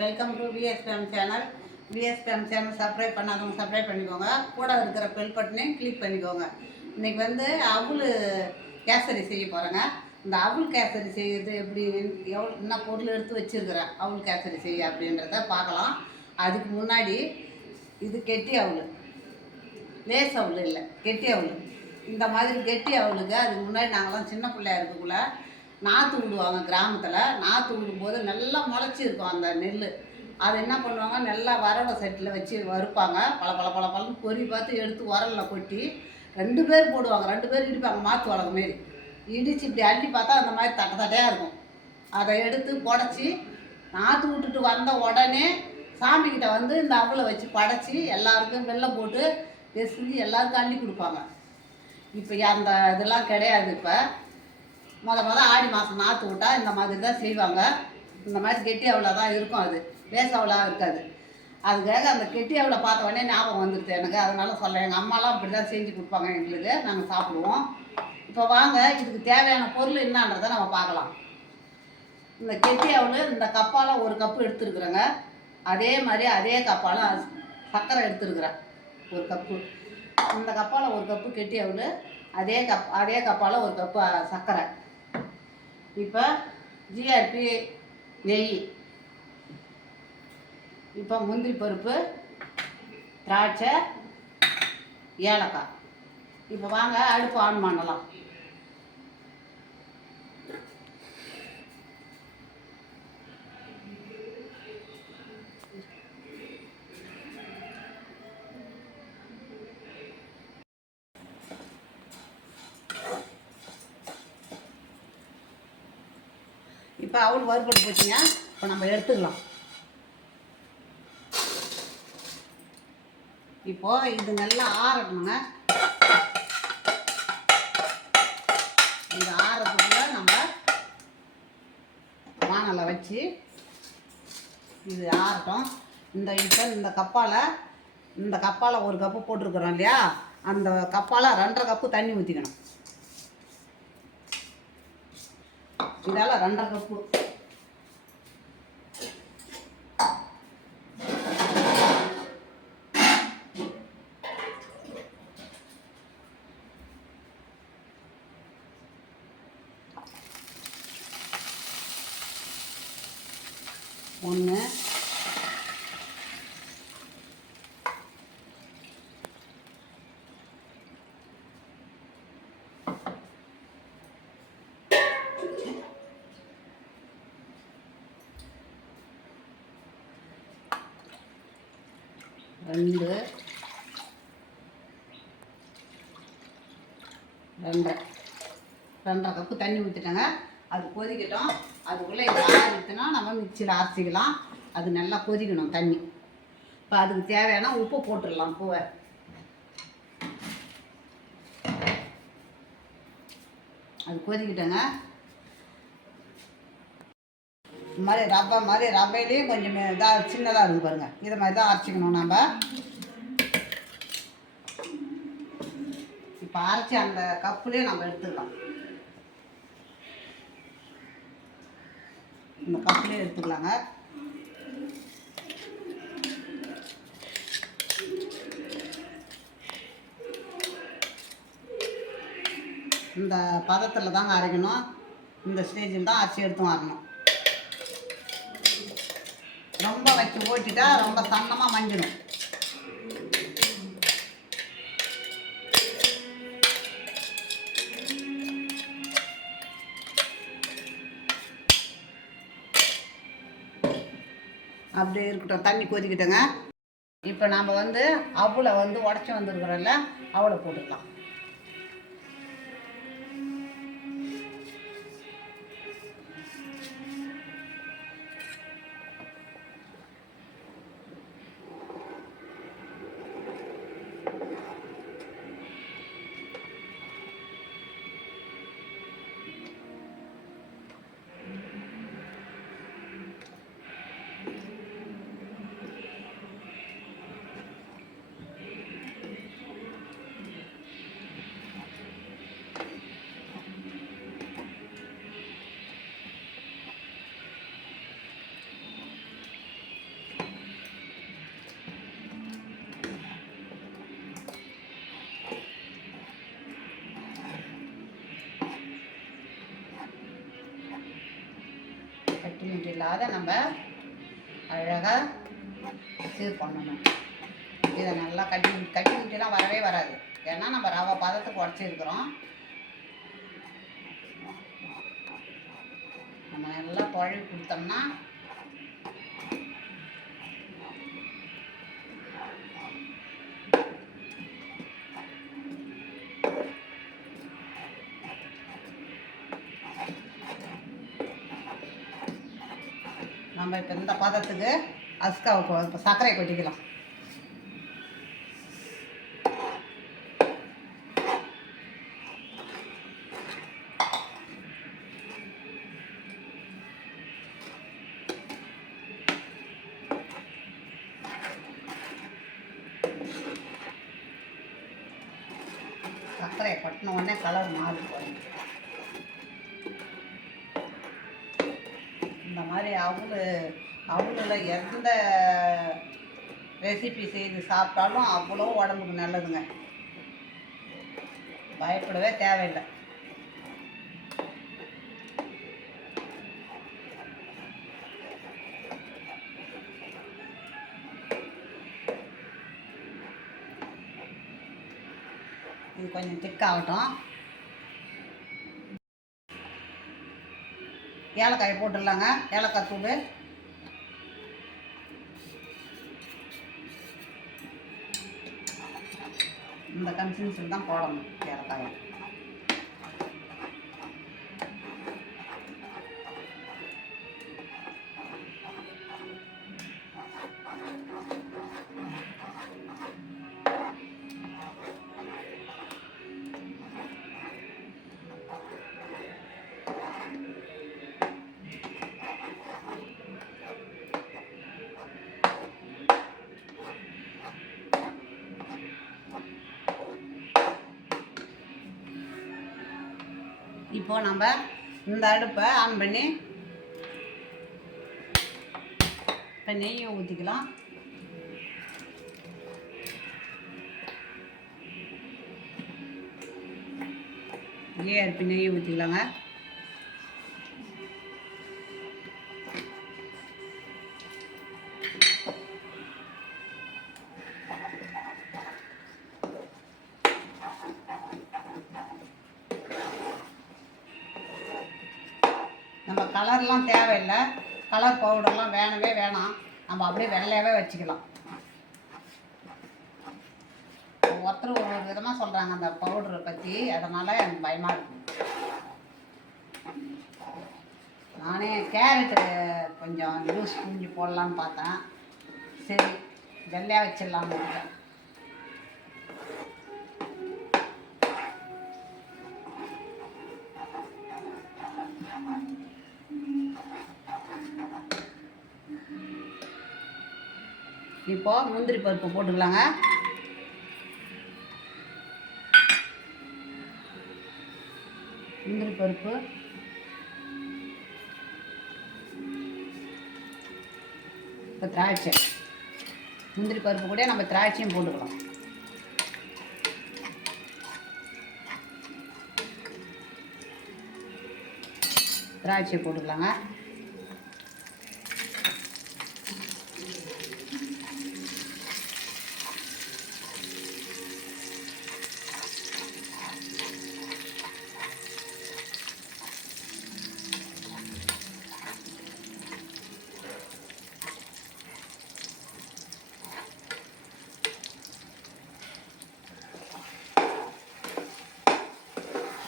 Welcome to VSBM channel. VSBM channel subscribe பண்ணாதவங்க subscribe பண்ணிக்கோங்க. கூட இருக்கிற பெல் பட்டனையும் கிளிக் பண்ணிக்கோங்க. இன்றைக்கி வந்து அவுள் கேசரி செய்ய போகிறேங்க. இந்த அவுள் கேசரி செய்கிறது எப்படி, என்ன பொருள் எடுத்து வச்சுருக்கிறேன் அவுள் கேசரி செய்ய அப்படின்றத பார்க்கலாம். அதுக்கு முன்னாடி இது கெட்டி அவுள், லேஸ் அவுள் இல்லை, கெட்டி அவுள். இந்த மாதிரி கெட்டி அவுளுக்கு அதுக்கு முன்னாடி நாங்கள்லாம் சின்ன பிள்ளையா இருக்கக்குள்ள நாற்று விடுவாங்க. கிராமத்தில் நாற்று விடும்போது நல்லா முளைச்சி இருக்கும் அந்த நெல். அதை என்ன பண்ணுவாங்க, நல்லா வரவை செட்டில் வச்சு வறுப்பாங்க. பல பல பல பழம் பொறி பார்த்து எடுத்து உரலில் கொட்டி 2 பேர் போடுவாங்க. 2 பேர் இடிப்பாங்க, மாற்று வளர்க்க மாரி இடித்து இப்படி அள்ளி பார்த்தா அந்த மாதிரி தட்டையாக இருக்கும். அதை எடுத்து புடச்சி நாற்று விட்டுட்டு வந்த உடனே சாமிக்கிட்ட வந்து இந்த அவளை வச்சு படைச்சி எல்லாருக்கும் வெள்ளம் போட்டு செஞ்சு எல்லாருக்கும் அள்ளி கொடுப்பாங்க. இப்போ அந்த இதெல்லாம் கிடையாது. இப்போ மொதல் ஆடி மாதம் நாற்று விட்டால் இந்த மாதிரி தான் செய்வாங்க. இந்த மாதிரி கெட்டி அவளை தான் இருக்கும், அது லேஸ் அவளாக இருக்காது. அதுக்காக அந்த கெட்டி அவளை பார்த்த உடனே ஞாபகம் வந்துடுது எனக்கு. அதனால சொல்ல, எங்கள் அம்மாலாம் அப்படி தான் செஞ்சு கொடுப்பாங்க எங்களுக்கு, நாங்கள் சாப்பிடுவோம். இப்போ வாங்க, இதுக்கு தேவையான பொருள் என்னன்றதை நம்ம பார்க்கலாம். இந்த கெட்டி அவள் இந்த கப்பால் 1 கப்பு எடுத்துருக்குறேங்க. அதே மாதிரி அதே கப்பால் சர்க்கரை எடுத்துருக்குறேன் 1 கப்பு. இந்த கப்பால் 1 கப்பு கெட்டி அவள், அதே கப்பால் 1 கப்பு சர்க்கரை. இப்போ ஜிஆர்பி நெய், இப்போ முந்திரி பருப்பு, திராட்சை, ஏலக்காய். இப்போ வாங்க அடுப்பு ஆன் பண்ணலாம். இப்போ அவள் வறுபட்டு போச்சுங்க. இப்போ நம்ம எடுத்துக்கலாம். இப்போ இது நல்லா ஆறணுங்க. இந்த ஆறதுக்குள்ள நம்ம வானலை வச்சு இது ஆறட்டும். இப்போ இந்த கப்பால் 1 கப்பு போட்டிருக்கிறோம் இல்லையா, அந்த கப்பால் 2.5 கப்பு தண்ணி ஊற்றிக்கணும். இதால் 2.5 கப்பு. ஒன்று, ரெண்டு, 2.5 கப்பு தண்ணி ஊற்றிட்டேங்க. அது கொதிக்கட்டும். அதுக்குள்ளே இதை ஆறிட்டுனா நம்ம மிக்சியில் அரைச்சிக்கலாம். அது நல்லா கொதிக்கணும் தண்ணி. இப்போ அதுக்கு தேவையான உப்பு போட்டுடலாம். பூவை அது கொதிக்கிட்டேங்க. இது மாதிரி ரவையிலையும் கொஞ்சம் இதாக சின்னதாக இருக்குது பாருங்கள். இதை மாதிரி தான் அரைச்சிக்கணும் நம்ம. இப்போ அரைச்சி அந்த கப்புலேயே நம்ம எடுத்துக்கலாம். இந்த கப்புலேயே எடுத்துக்கலாங்க. இந்த பதத்தில் தாங்க அரைக்கணும். இந்த ஸ்டேஜில் தான் அரைச்சி எடுத்து வரணும். ரொம்ப வச்சு ஓட்டிட்டா ரொம்ப சன்னமாக மஞ்சிடும். அப்படியே இருக்கட்டும், தண்ணி கொதிக்கிட்டோங்க. இப்போ நாம் வந்து அவளை உடச்சி வந்துருக்குறோம்ல, அவளை போட்டுக்கலாம். ஒட்டு மீட்டு இல்லாத நம்ம அழகாக சீர் பண்ணணும். இதை நல்லா கட்டி வரவே வராது. ஏன்னா நம்ம ரவை பதத்துக்கு உடச்சிருக்கிறோம். நம்ம நல்லா குழவி கொடுத்தோம்னா நம்ம இப்போ இந்த பதத்துக்கு அஸ்காவை இப்போ சர்க்கரை கொட்டிக்கலாம். சர்க்கரை கொட்டின உடனே கலர் மாறி போகும். இந்த மாதிரி அவளில் எந்த ரெசிபி செய்து சாப்பிட்டாலும் அவ்வளோ உடம்புக்கு நல்லதுங்க. பயப்படவே தேவையில்லை. இது கொஞ்சம் திக்காகட்டும். ஏலக்காயை போட்டுடலாங்க. ஏலக்காய் தூள் இந்த கன்சிஸ்டன்சியில் தான் போடணும் ஏலக்காயை. இப்போ நம்ம இந்த அடுப்பை ஆன் பண்ணி இப்போ நெய்யை ஊற்றிக்கலாம். அடுப்பு நெய்யை ஊற்றிக்கலாங்க. நம்ம கலர்லாம் தேவையில்லை. கலர் பவுடர்லாம் வேணவே வேணாம். நம்ம அப்படியே வெள்ளையாகவே வச்சுக்கலாம். ஒருத்தர் ஒரு விதமாக சொல்கிறாங்க அந்த பவுடரை பற்றி. அதனால் எனக்கு பயமாக இருக்குது. நானே கேரட்டு கொஞ்சம் ஜூஸ் புழிஞ்சு போடலான்னு பார்த்தேன். சரி வெள்ளையாக வச்சிடலான்னு இருக்கேன். இப்போ முந்திரி பருப்பு போட்டுக்கலாங்க. முந்திரி பருப்பு இப்போ திராட்சை. முந்திரி பருப்பு கூட நம்ம திராட்சையும் போட்டுக்கலாம். திராட்சை போட்டுக்கலாங்க.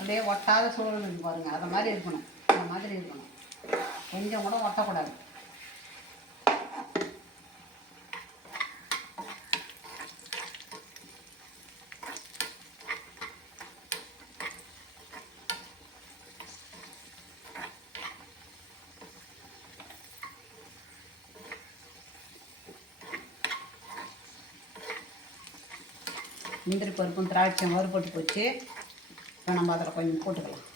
அப்படியே ஒட்டாத சூழல் இருக்கு பாருங்கள். அதை மாதிரி இருக்கணும். அந்த மாதிரி இருக்கணும். கொஞ்சம் கூட ஒட்டக்கூடாது. முந்திரி பருப்பும் திராட்சையும் வறுபட்டு போச்சு. இப்போ நம்ம அதில் கொஞ்சம் போட்டுக்கலாம்.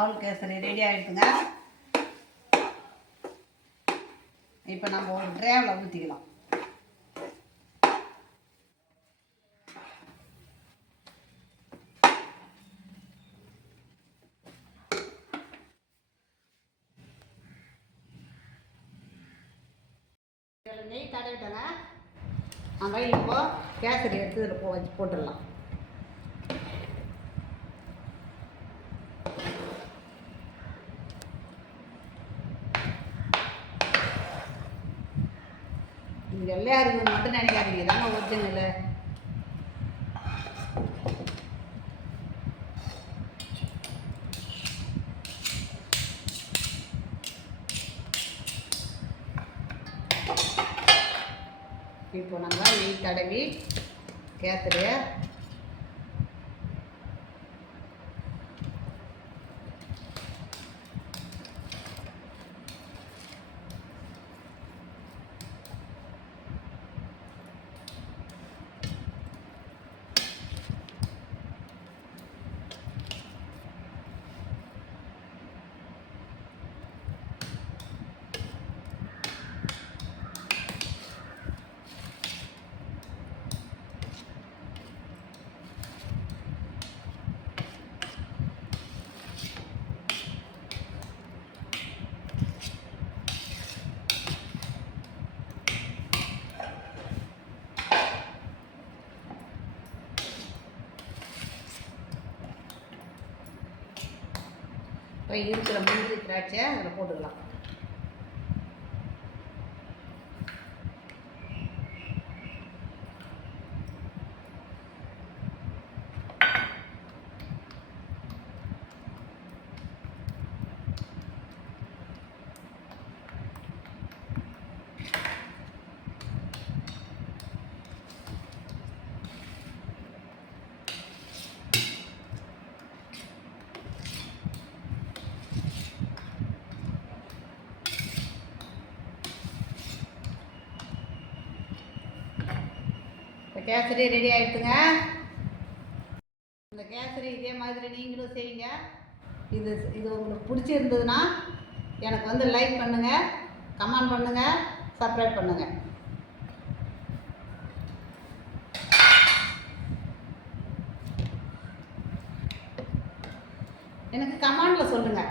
அவல் கேசரி ரெடி ஆகிடுதுங்க. இப்போ நம்ம ஒரு ட்ரேவில் ஊற்றிக்கலாம். நெய் தடவிட்டேங்க. நம்ம இப்போ கேசரி எடுத்து இதில் வச்சு போட்டுடலாம். இங்கே வெள்ளையா இருக்குது மட்டும் நினைக்காதீங்க, தாங்க ஒரிஜினல். இப்போ நம்ம நெய் தடவி கேசரியை இப்போ இருக்கிற முந்திரி திராட்சை அதில் போட்டுக்கலாம். இப்போ கேசரி ரெடி ஆகிடுதுங்க. இந்த கேசரி இதே மாதிரி நீங்களும் செய்யுங்க. இது உங்களுக்கு பிடிச்சிருந்ததுன்னா எனக்கு வந்து லைக் பண்ணுங்கள், கமெண்ட் பண்ணுங்கள், சப்ஸ்கிரைப் பண்ணுங்கள். எனக்கு கமெண்டில் சொல்லுங்கள்.